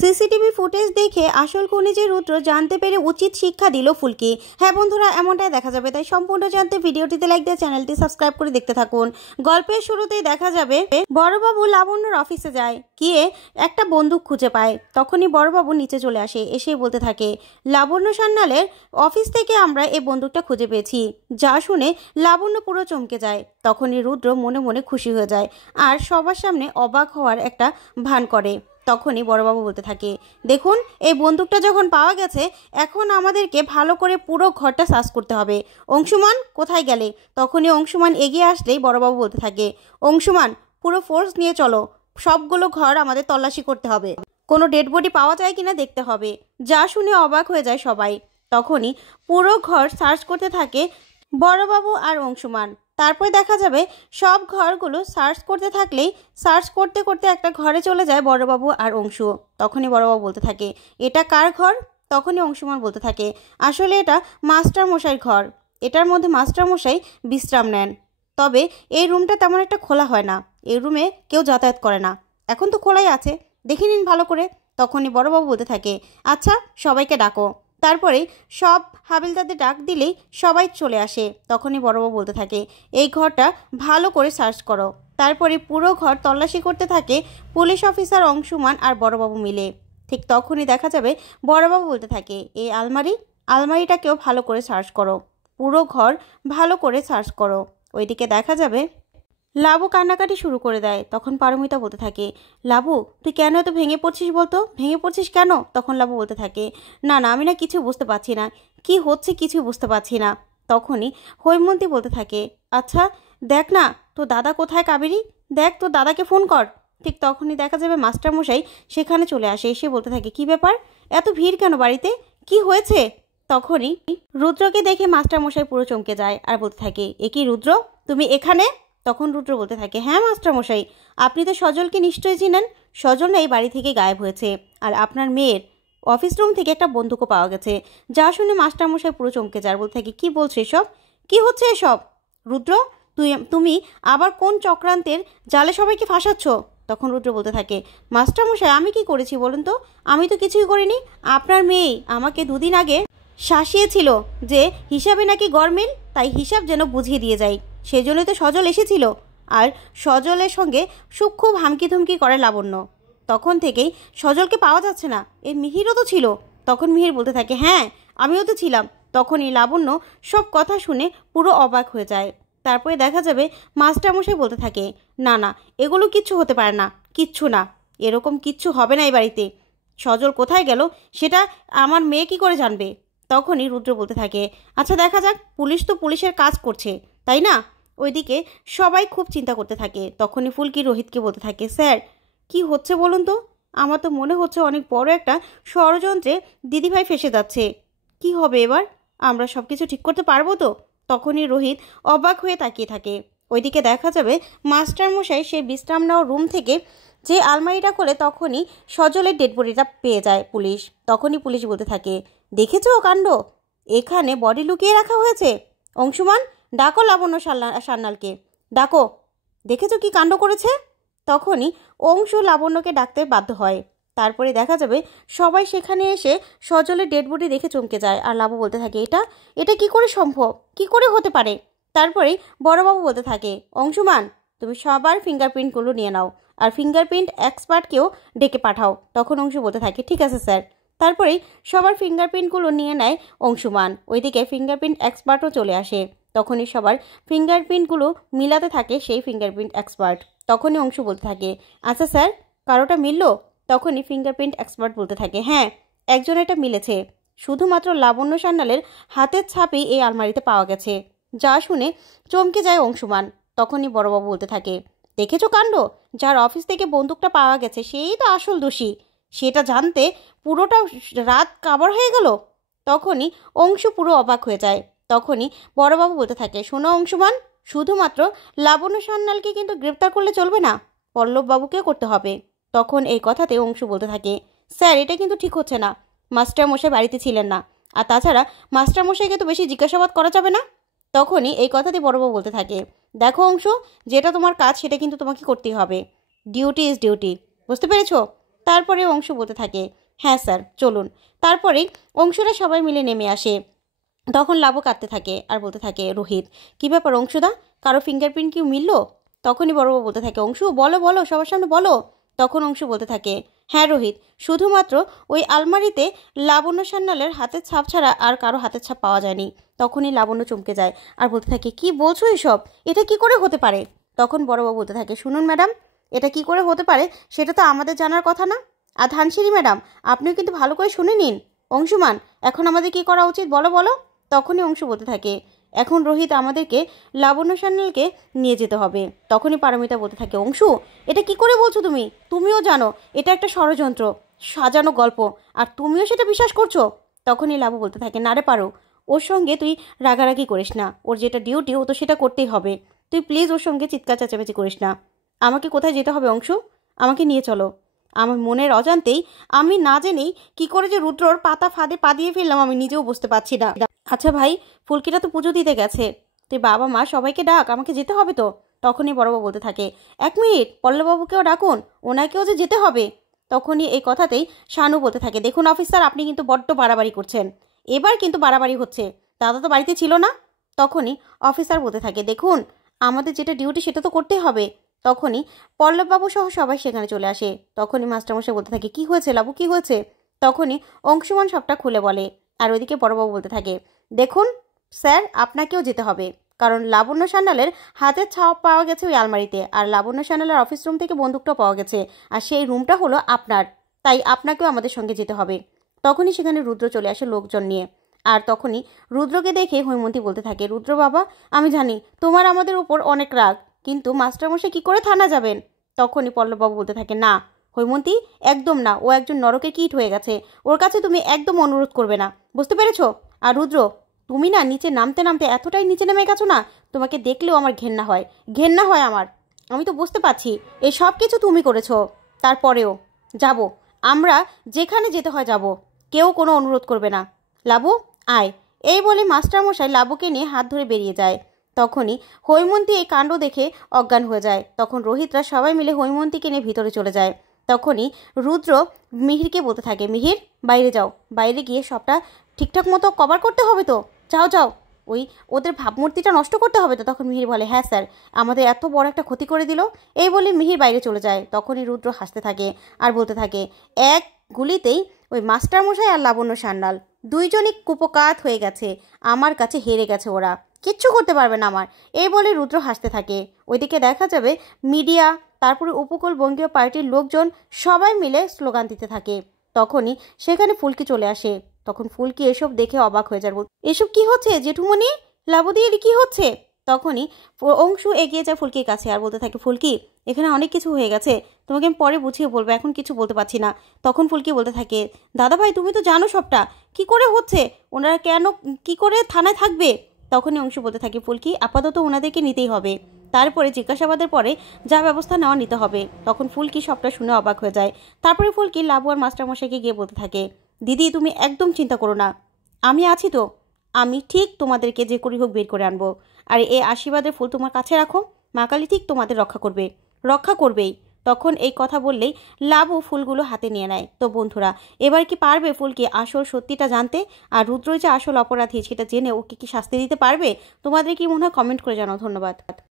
CCTV footage দেখে আসল খুনি যে রুদ্র জানতে পেরে উচিত শিক্ষা দিল ফুলকি। হ্যাঁ বন্ধুরা, এমনটাই দেখা যাবে, তাই সম্পূর্ণ জানতে ভিডিওটিতে লাইক দিয়ে চ্যানেলটি সাবস্ক্রাইব করে দেখতে থাকুন। গল্পের শুরুতেই দেখা যাবে বড়বাবু লাবণ্যর অফিসে যায়, গিয়ে একটা বন্দুক খুঁজে পায়। তখনই বড়বাবু নিচে চলে আসে, এসে বলতে থাকে, লাবণ্য সান্যালের অফিস থেকে আমরা এই বন্দুকটা খুঁজে পেয়েছি। যা শুনে লাবণ্য পুরো চমকে যায়। তখনই রুদ্র মনে মনে খুশি হয়ে যায় আর সবার সামনে অবাক হওয়ার একটা ভান করে। তখনই বড়বাবু বলতে থাকে, দেখুন এই বন্দুকটা যখন পাওয়া গেছে, এখন আমাদেরকে ভালো করে পুরো ঘরটা সার্চ করতে হবে। অংশুমান কোথায় গেলে? তখনই অংশুমান এগিয়ে আসলেই বড়বাবু বলতে থাকে, অংশুমান পুরো ফোর্স নিয়ে চলো, সবগুলো ঘর আমাদের তল্লাশি করতে হবে, কোনো ডেড বডি পাওয়া যায় কিনা দেখতে হবে। যা শুনে অবাক হয়ে যায় সবাই। তখনই পুরো ঘর সার্চ করতে থাকে বড়বাবু আর অংশুমান। তারপরে দেখা যাবে সব ঘরগুলো সার্চ করতে থাকলেই সার্চ করতে করতে একটা ঘরে চলে যায় বড়বাবু আর অংশু। তখনই বড়বাবু বলতে থাকে, এটা কার ঘর? তখনই অংশুমান বলতে থাকে, আসলে এটা মাস্টার মশাইয়ের ঘর, এটার মধ্যে মাস্টার মশাই বিশ্রাম নেন। তবে এই রুমটা তেমন একটা খোলা হয় না, এই রুমে কেউ যাতায়াত করে না, এখন তো খোলাই আছে, দেখে নিন ভালো করে। তখনই বড়বাবু বলতে থাকে, আচ্ছা সবাইকে ডাকো। তারপরে সব হাবিলদারদের ডাক দিলেই সবাই চলে আসে। তখনই বড়বাবু বলতে থাকে, এই ঘরটা ভালো করে সার্চ করো। তারপরে পুরো ঘর তল্লাশি করতে থাকে পুলিশ অফিসার অংশুমান আর বড়বাবু মিলে। ঠিক তখনই দেখা যাবে বড়বাবু বলতে থাকে, এই আলমারিটাকেও ভালো করে সার্চ করো, পুরো ঘর ভালো করে সার্চ করো। ওইদিকে দেখা যাবে লাবু কান্নাকাটি শুরু করে দেয়। তখন পারমিতা বলতে থাকে, লাবু তুই কেন এত ভেঙে পড়ছিস বলতো, ভেঙে পড়ছিস কেন? তখন লাবু বলতে থাকে, না না আমি না কিছু বুঝতে পারছি না, কি হচ্ছে কিছু বুঝতে পারছি না। তখনই হৈমন্তী বলতে থাকে, আচ্ছা দেখ না তোর দাদা কোথায় কাবেরী, দেখ তোর দাদাকে ফোন কর। ঠিক তখনই দেখা যাবে মাস্টারমশাই সেখানে চলে আসে, এসে বলতে থাকে, কি ব্যাপার, এত ভিড় কেন বাড়িতে, কি হয়েছে? তখনই রুদ্রকে দেখে মাস্টারমশাই পুরো চমকে যায় আর বলতে থাকে, এ কি রুদ্র, তুমি এখানে? তখন রুদ্র বলতে থাকে, হ্যাঁ মাস্টারমশাই, আপনি তো সজলকে নিশ্চয়ই চিনেন, সজল এই বাড়ি থেকে গায়েব হয়েছে, আর আপনার মেয়ের অফিস রুম থেকে একটা বন্দুকও পাওয়া গেছে। যা শুনে মাস্টারমশাই পুরো চমকে যায়, বলতে থাকে, কি বলছো এসব, কি হচ্ছে এসব? রুদ্র তুমি আবার কোন চক্রান্তের জালে সবাইকে ফাঁসাচ্ছ? তখন রুদ্র বলতে থাকে, মাস্টারমশাই আমি কি করেছি বলুন তো, আমি তো কিছুই করিনি, আপনার মেয়েই আমাকে দুদিন আগে শাসিয়েছিল যে হিসাবে নাকি গরমিল, তাই হিসাব যেন বুঝিয়ে দিয়ে যায়, সেই জন্যই তো সজল এসেছিল। আর সজলের সঙ্গে খুব হামকি ধমকি করে লাবণ্য, তখন থেকেই সজলকে পাওয়া যাচ্ছে না। এই মিহিরও তো ছিল। তখন মিহির বলতে থাকে, হ্যাঁ আমিও তো ছিলাম। তখনই লাবণ্য সব কথা শুনে পুরো অবাক হয়ে যায়। তারপরে দেখা যাবে মাস্টারমশাই বলতে থাকে, না না এগুলো কিচ্ছু হতে পারে না, কিচ্ছু না, এরকম কিচ্ছু হবে না এই বাড়িতে। সজল কোথায় গেল সেটা আমার মেয়ে কি করে জানবে? তখনই রুদ্র বলতে থাকে, আচ্ছা দেখা যাক, পুলিশ তো পুলিশের কাজ করছে তাই না? ওইদিকে সবাই খুব চিন্তা করতে থাকে। তখনই ফুলকি রোহিতকে বলতে থাকে, স্যার কি হচ্ছে বলুন তো, আমার তো মনে হচ্ছে অনেক বড় একটা ষড়যন্ত্রে দিদিভাই ফেসে যাচ্ছে, কি হবে এবার, আমরা সব কিছু ঠিক করতে পারবো তো? তখনই রোহিত অবাক হয়ে তাকিয়ে থাকে। ওইদিকে দেখা যাবে মাস্টারমশাই সেই বিশ্রাম নেওয়ার রুম থেকে যে আলমারিটা খোলে, তখনই সজলের ডেড বডিটা পেয়ে যায় পুলিশ। তখনই পুলিশ বলতে থাকে, দেখেছো কাণ্ড, এখানে বডি লুকিয়ে রাখা হয়েছে। অংশুমান ডাকো লাবণ্য সান্যালকে, ডাকো, দেখেছো কি কাণ্ড করেছে? তখনই অংশু লাবণ্যকে ডাকতে বাধ্য হয়। তারপরে দেখা যাবে সবাই সেখানে এসে সজলের ডেড বডি দেখে চমকে যায়। আর লাবু বলতে থাকে, এটা কি করে সম্ভব, কি করে হতে পারে? তারপরেই বড়বাবু বলতে থাকে, অংশুমান তুমি সবার ফিঙ্গারপ্রিন্টগুলো নিয়ে নাও, আর ফিঙ্গারপ্রিন্ট এক্সপার্টকেও ডেকে পাঠাও। তখন অংশু বলতে থাকে, ঠিক আছে স্যার। তারপরেই সবার ফিঙ্গারপ্রিন্টগুলো নিয়ে নেয় অংশুমান। ওইদিকে ফিঙ্গারপ্রিন্ট এক্সপার্টও চলে আসে। তখনই সবার ফিঙ্গারপ্রিন্টগুলো মিলাতে থাকে সেই ফিঙ্গারপ্রিন্ট এক্সপার্ট। তখনই অংশু বলতে থাকে, আচ্ছা স্যার কারোটা মিলল? তখনই ফিঙ্গারপ্রিন্ট এক্সপার্ট বলতে থাকে, হ্যাঁ একজন এটা মিলেছে, শুধুমাত্র লাবণ্য সান্যালের হাতের ছাপই এই আলমারিতে পাওয়া গেছে। যা শুনে চমকে যায় অংশুমান। তখনই বড়বাবু বলতে থাকে, দেখেছো কাণ্ড, যার অফিস থেকে বন্দুকটা পাওয়া গেছে সেই তো আসল দোষী, সেটা জানতে পুরোটা রাত কাবার হয়ে গেল। তখনই অংশু পুরো অবাক হয়ে যায়। তখনই বড়বাবু বলতে থাকে, শোনো অংশুমান, শুধুমাত্র লাবণ্য সান্যালকে কিন্তু গ্রেপ্তার করলে চলবে না, পল্লববাবুকেও করতে হবে। তখন এই কথাতে অংশু বলতে থাকে, স্যার এটা কিন্তু ঠিক হচ্ছে না, মাস্টারমশাই বাড়িতে ছিলেন না, আর তাছাড়া মাস্টারমশাইকে তো বেশি জিজ্ঞাসাবাদ করা যাবে না। তখনই এই কথাতে বড়বাবু বলতে থাকে, দেখো অংশু, যেটা তোমার কাজ সেটা কিন্তু তোমাকে করতেই হবে, ডিউটি ইজ ডিউটি, বুঝতে পেরেছো? তারপরে অংশু বলতে থাকে, হ্যাঁ স্যার চলুন। তারপরে অংশুরা সবাই মিলে নেমে আসে। তখন লাবু কাঁদতে থাকে আর বলতে থাকে, রোহিত কী ব্যাপার অংশুদা, কারো ফিঙ্গারপ্রিন্ট কি মিললো? তখনই বড়বাবু বলতে থাকে, অংশু বলো বলো, সবার সামনে বলো। তখন অংশু বলতে থাকে, হ্যাঁ রোহিত, শুধুমাত্র ওই আলমারিতে লাবণ্য সান্যালের হাতের ছাপ ছাড়া আর কারো হাতের ছাপ পাওয়া যায়নি। তখনই লাবণ্য চমকে যায় আর বলতে থাকে, কি বলছো এসব, এটা কি করে হতে পারে? তখন বড়বাবু বলতে থাকে, শুনুন ম্যাডাম, এটা কি করে হতে পারে সেটা তো আমাদের জানার কথা না। আর ধানসিঁড়ি ম্যাডাম, আপনিও কিন্তু ভালো করে শুনে নিন। অংশুমান, এখন আমাদের কি করা উচিত বলো বলো। তখনই অংশু বলতে থাকে, এখন রোহিত আমাদেরকে লাবণ্য সান্যালকে নিয়ে যেতে হবে। তখনই পারমিতা বলতে থাকে, অংশু এটা কি করে বলছো তুমি? তুমিও জানো এটা একটা ষড়যন্ত্র, সাজানো গল্প, আর তুমিও সেটা বিশ্বাস করছো? তখনই লাবু বলতে থাকে, না রে পারো, ওর সঙ্গে তুই রাগারাগি করিস না, ওর যেটা ডিউটি ও তো সেটা করতেই হবে। তুই প্লিজ ওর সঙ্গে চিৎকার চেঁচামেচি করিস না। আমাকে কোথায় যেতে হবে অংশু? আমাকে নিয়ে চলো। আমার মনের অজান্তেই, আমি না জেনেই কি করে যে রুদ্রর পাতা ফাঁদে পা দিয়ে ফেললাম আমি নিজেও বুঝতে পারছি না। আচ্ছা ভাই, ফুলকিটা তো পুজো দিতে গেছে, তুই বাবা মা সবাইকে ডাক, আমাকে যেতে হবে তো। তখনই বড়বাবু বলতে থাকে, এক মিনিট, পল্লববাবুকেও ডাকুন, ওনাকেও যে যেতে হবে। তখনই এই কথাতেই শানু বলতে থাকে, দেখুন অফিসার, আপনি কিন্তু বড্ড বাড়াবাড়ি করছেন, এবার কিন্তু বাড়াবাড়ি হচ্ছে, দাদা তো বাড়িতে ছিল না। তখনই অফিসার বলতে থাকে, দেখুন আমাদের যেটা ডিউটি সেটা তো করতেই হবে। তখনই পল্লববাবু সহ সবাই সেখানে চলে আসে। তখনই মাস্টারমশাই বলতে থাকে, কি হয়েছে লাবু, কি হয়েছে? তখনই অংশুমান সবটা খুলে বলে। আর ওইদিকে বড়বাবু বলতে থাকে, দেখুন স্যার, আপনাকেও যেতে হবে, কারণ লাবণ্য সান্যালের হাতের ছাপ পাওয়া গেছে ওই আলমারিতে, আর লাবণ্য সান্যালের অফিস রুম থেকে বন্দুকটা পাওয়া গেছে, আর সেই রুমটা হলো আপনার, তাই আপনাকেও আমাদের সঙ্গে যেতে হবে। তখনই সেখানে রুদ্র চলে আসে লোকজন নিয়ে। আর তখনই রুদ্রকে দেখে হৈমন্তী বলতে থাকে, রুদ্র বাবা, আমি জানি তোমার আমাদের উপর অনেক রাগ, কিন্তু মাস্টারমশাই কি করে থানা যাবেন? তখনই পল্লববাবু বলতে থাকে, না হৈমন্তী, একদম না, ও একজন নরকের কীট হয়ে গেছে, ওর কাছে তুমি একদম অনুরোধ করবে না, বুঝতে পেরেছো? আর রুদ্র, তুমি না নিচে নামতে নামতে এতটাই নিচে নেমে গেছো না, তোমাকে দেখলেও আমার ঘেন্না হয়, ঘেন্না হয় আমার। আমি তো বুঝতে পারছি এই সব কিছু তুমি করেছো, তারপরেও যাব, আমরা যেখানে যেতে হয় যাব, কেউ কোনো অনুরোধ করবে না। লাবু আয়। এই বলে মাস্টারমশাই লাবুকে নিয়ে হাত ধরে বেরিয়ে যায়। তখনই হৈমন্তী এই কাণ্ড দেখে অজ্ঞান হয়ে যায়। তখন রোহিতরা সবাই মিলে হৈমন্তীকে নিয়ে ভিতরে চলে যায়। তখনই রুদ্র মিহিরকে বলতে থাকে, মিহির বাইরে যাও, বাইরে গিয়ে সবটা ঠিকঠাক মতো কভার করতে হবে তো, যাও যাও, ওই ওদের ভাবমূর্তিটা নষ্ট করতে হবে তো। তখন মিহির বলে, হ্যাঁ স্যার, আমাদের এত বড় একটা ক্ষতি করে দিল। এই বলে মিহির বাইরে চলে যায়। তখনই রুদ্র হাসতে থাকে আর বলতে থাকে, এক গুলিতেই ওই মাস্টারমশাই আর লাবণ্য সান্যাল দুইজনই কুপকাত হয়ে গেছে, আমার কাছে হেরে গেছে, ওরা কিচ্ছু করতে পারবে না আমার। এই বলে রুদ্র হাসতে থাকে। ওইদিকে দেখা যাবে মিডিয়া, তারপরে উপকূল বঙ্গীয় পার্টির লোকজন সবাই মিলে স্লোগান দিতে থাকে। তখনই সেখানে ফুলকি চলে আসে। তখন ফুলকি এসব দেখে অবাক হয়ে যায়, এসব কি হচ্ছে জেঠুমণি, লাবুদি, এর কি হচ্ছে? তখনই অংশু এগিয়ে যায় ফুলকির কাছে আর বলতে থাকে, ফুলকি এখানে অনেক কিছু হয়ে গেছে, তোমাকে আমি পরে বুঝিয়ে বলবো, এখন কিছু বলতে পারছি না। তখন ফুলকি বলতে থাকে, দাদা ভাই তুমি তো জানো সবটা, কি করে হচ্ছে, ওনারা কেন কি করে থানায় থাকবে? তখনই অংশু বলতে থাকে, ফুলকি আপাতত ওনাদেরকে নিতেই হবে, তারপরে জিজ্ঞাসাবাদের পরে যা ব্যবস্থা নেওয়া নিতে হবে। তখন ফুলকি সবটা শুনে অবাক হয়ে যায়। তারপরে ফুলকি লাবু আর মাস্টারমশাইকে গিয়ে বলতে থাকে, দিদি তুমি একদম চিন্তা করো না, আমি আছি তো, আমি ঠিক তোমাদেরকে যে করি হোক বের করে আনবো। আর এই আশীর্বাদের ফুল তোমার কাছে রাখো, মা কালী ঠিক তোমাদের রক্ষা করবে, রক্ষা করবেই। তখন এই কথা বললেই লাবু ফুলগুলো হাতে নিয়ে নেয়। তো বন্ধুরা, এবার কি পারবে ফুলকি আসল সত্যিটা জানতে? আর রুদ্রই যে আসল অপরাধী সেটা জেনে ওকে কি শাস্তি দিতে পারবে? তোমাদের কি মনে হয় কমেন্ট করে জানাও। ধন্যবাদ।